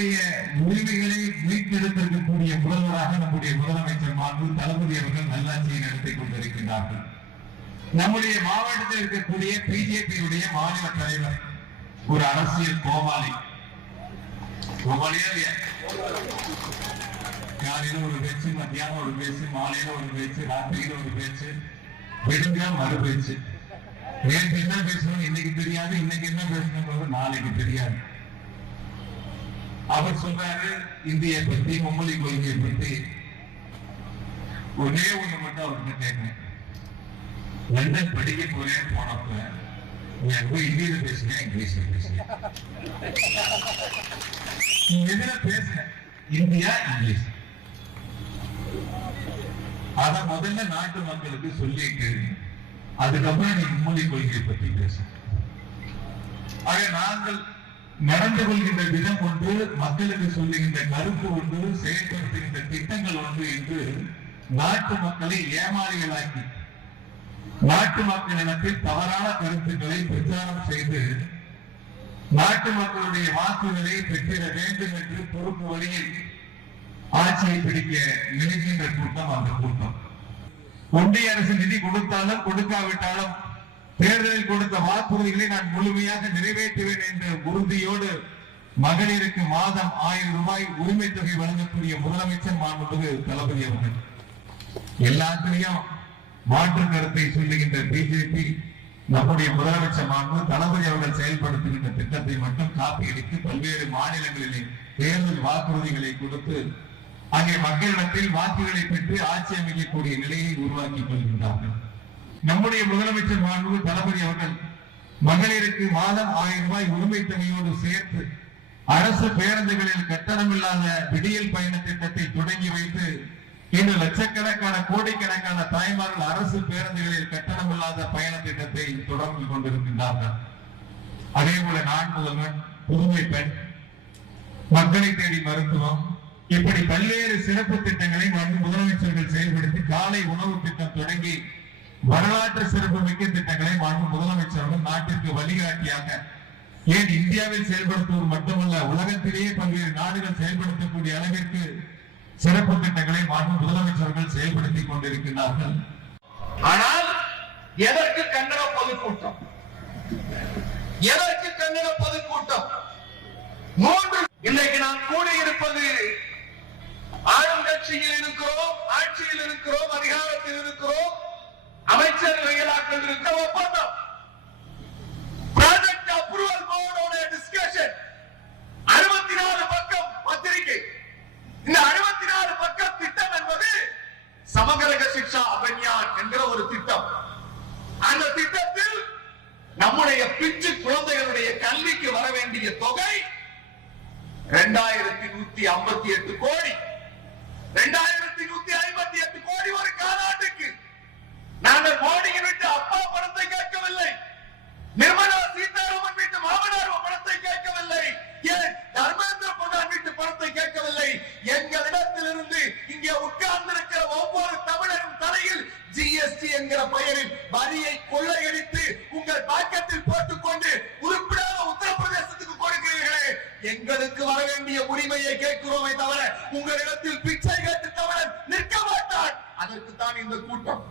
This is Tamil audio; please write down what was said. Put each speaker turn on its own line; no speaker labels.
மக்களுடைய உரிமைகளை மீட்டெடுத்திருக்கக்கூடிய முதல்வராக நம்முடைய முதலமைச்சர் மாண்பு தளபதி அவர்கள் நல்லாட்சியை நடத்தி கொண்டிருக்கின்றார்கள். நம்முடைய மாவட்டத்தில் இருக்கக்கூடிய பிஜேபியுடைய மாநில தலைவர் ஒரு அரசியல் கோமாளி. கோமாளியா காலையில ஒரு பேச்சு மத்தியானம் ஒரு பேச்சு மாலையில ஒரு பேச்சு ராத்திரியில ஒரு பேச்சு விடுங்க மறு பேச்சு. நேற்று என்ன பேசணும் இன்னைக்கு தெரியாது இன்னைக்கு என்ன பேசணும் நாளைக்கு தெரியாது. அவர் சொல்றாரு இந்திய பத்தி மும்மொழி கொள்கையை பத்தி ஒரே ஒண்ணு மட்டும் அவர்கிட்ட கேட்கிறேன் லண்டன் படிக்க போறேன் போனப்ப நீ போய் இந்தியில பேசுங்க இங்கிலீஷ்ல பேசுங்க நீ எதுல பேசுன இந்தியா இங்கிலீஷ்? அத முதல்ல நாட்டு மக்களுக்கு சொல்லிட்டு அதுக்கப்புறம் நீ மும்மொழி கொள்கையை பத்தி பேச. ஆக நாங்கள் நடந்து கொள்கின்ற விதம் ஒன்று மக்களுக்கு சொல்லுகின்ற கருப்பு ஒன்று செயல்படுத்துகின்ற திட்டங்கள் ஒன்று என்று நாட்டு மக்களை ஏமாளிகளாக்கி நாட்டு மக்களிடத்தில் தவறான கருத்துக்களை பிரச்சாரம் செய்து நாட்டு மக்களுடைய வாக்குகளை பெற்றிட வேண்டும் என்று பொறுப்பு வழியில் ஆட்சியை பிடிக்க நினைக்கின்ற கூட்டம் அந்த கூட்டம். ஒன்றிய அரசு நிதி கொடுத்தாலும் கொடுக்காவிட்டாலும் தேர்தலில் கொடுத்த வாக்குறுதிகளை நான் முழுமையாக நிறைவேற்றுவேன் என்ற உறுதியோடு மகளிருக்கு மாதம் ஆயிரம் ரூபாய் உரிமை தொகை வழங்கக்கூடிய முதலமைச்சர் மாண்புமிகு தளபதி அவர்கள். எல்லாத்திலையும் மாற்று கருத்தை சொல்லுகின்ற பிஜேபி நம்முடைய முதலமைச்சர் மாண்பு தளபதி அவர்கள் செயல்படுத்துகின்ற திட்டத்தை மட்டும் காப்பி பல்வேறு மாநிலங்களிலே தேர்தல் வாக்குறுதிகளை கொடுத்து அங்கே மக்களிடத்தில் வாக்குகளை பெற்று ஆட்சி அமைக்கக்கூடிய நிலையை உருவாக்கி கொள்கின்றார்கள். நம்முடைய முதலமைச்சர் மாண்பு தளபதி அவர்கள் மகளிருக்கு மாதம் ஆயிரம் ரூபாய் உரிமை தொகையோடு சேர்த்து அரசு பேருந்துகளில் கட்டணமில்லாத விடியல் பயண திட்டத்தை தொடங்கி வைத்து இன்று லட்சக்கணக்கான கோடிக்கணக்கான தாய்மார்கள் அரசு பேருந்துகளில் கட்டணமில்லாத பயண திட்டத்தை தொடர்ந்து கொண்டிருக்கின்றார்கள். அதே போல நான் முதல்வன் புதுமை பெண் மக்களை தேடி மருத்துவம் இப்படி பல்வேறு சிறப்பு திட்டங்களை முதலமைச்சர்கள் செயல்படுத்தி காலை உணவு வரலாற்று சிறப்பு மிக்க திட்டங்களை மாண்பு முதலமைச்சர்கள் நாட்டிற்கு வழிகாட்டியாக ஏன் இந்தியாவில் செயல்படுத்துவது மட்டுமல்ல உலகத்திலேயே பல்வேறு நாடுகள் செயல்படுத்தக்கூடிய அளவிற்கு சிறப்பு திட்டங்களை மாண்பு முதலமைச்சர்கள் செயல்படுத்திக் கொண்டிருக்கிறார்கள்.
ஆனால் எதற்கு கண்டன பொதுக்கூட்டம்? எதற்கு கண்டன பொதுக்கூட்டம்? மூன்று இன்றைக்கு நாம் கூடியிருப்பது ஆளுங்கட்சியில் இருக்கிறோம் ஆட்சியில் இருக்கிறோம் அதிகாரத்தில் இருக்கிறோம் ப்ராஜெக்ட் அப்ரூவல் போர்டோட டிஸ்கஷன் அறுபத்தி நாலு பக்கம் பத்திரிகை. இந்த அறுபத்தி நாலு பக்கம் திட்டம் என்பது சமகரக சிக்ஷா அபன்யான் என்கிற ஒரு திட்டம். அந்த திட்டத்தில் நம்முடைய பிஞ்சு குழந்தைகளுடைய கல்விக்கு வர வேண்டிய தொகை இரண்டாயிரத்தி நூத்தி ஐம்பத்தி எட்டு கோடி. இரண்டாயிரத்தி வரியை கொள்ளையடித்து உங்கள் பாக்கத்தில் போட்டுக்கொண்டு உருப்பிடாத உத்தரப்பிரதேசத்துக்கு கொடுக்கிறீர்களே எங்களுக்கு வர வேண்டிய உரிமையை கேட்கிறோமே தவிர உங்களிடத்தில் பிச்சை கேட்டு தவிர நிற்க மாட்டான் அதற்கு தான் இந்த கூட்டம்.